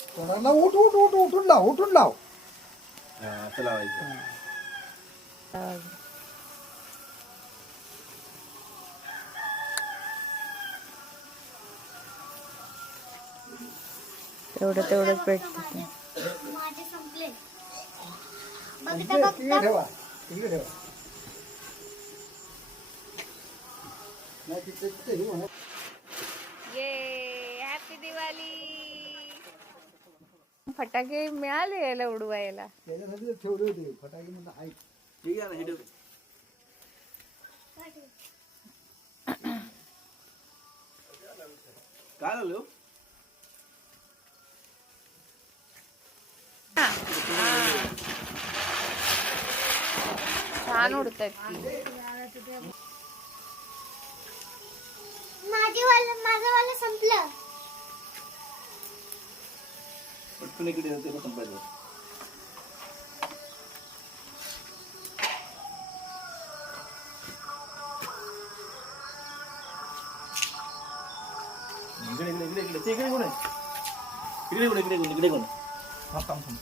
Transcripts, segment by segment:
कोणाला उठ उठ उठ उठून लाव उठून लाव. असं लावायचं. तेवढंच पेटत. माझे संपले. तिकडे ठेवा तिकडे ठेवा. नाही तिथे हे म्हणा. ये हॅपी दिवाळी. फटाके मिळाले याला उडवायला. त्याच्यासाठी ठेवले होते फटाके म्हणून. ऐक ठीक आहे ना, हे ठेव. काय झालं? छान उडतात की. माझं वाला संपलं. पटकन इकडे येते ना संपायचं. इकडे इकडे इकडे इकडे ते इकडे कोण आहे? इकडे कोण इकडे कोण इकडे कोण? हा थांब थांब.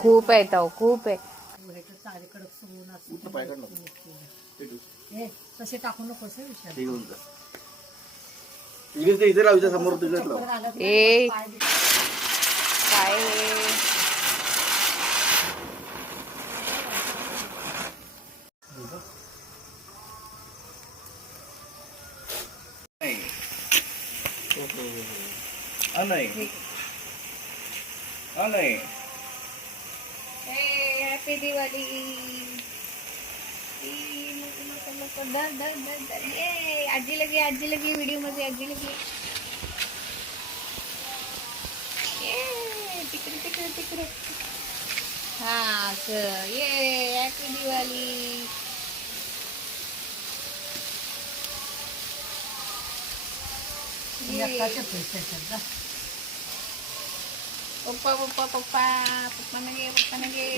खूप आहेत अहो, खूप आहे. उठ पाय काढ नको. ते ठेव. तसे टाकू नकोस विषय. ठीक आहे उलट. इकडे ते इथे लावायचं समोर तिकडेच लाव. ए काय नाही. नाही. हॅपी दिवाळी. आजी लगी व्हिडिओ मध्ये आजी लगी. तिकडे हा असं. ये हॅपी दिवाळी. पप्पा नगे.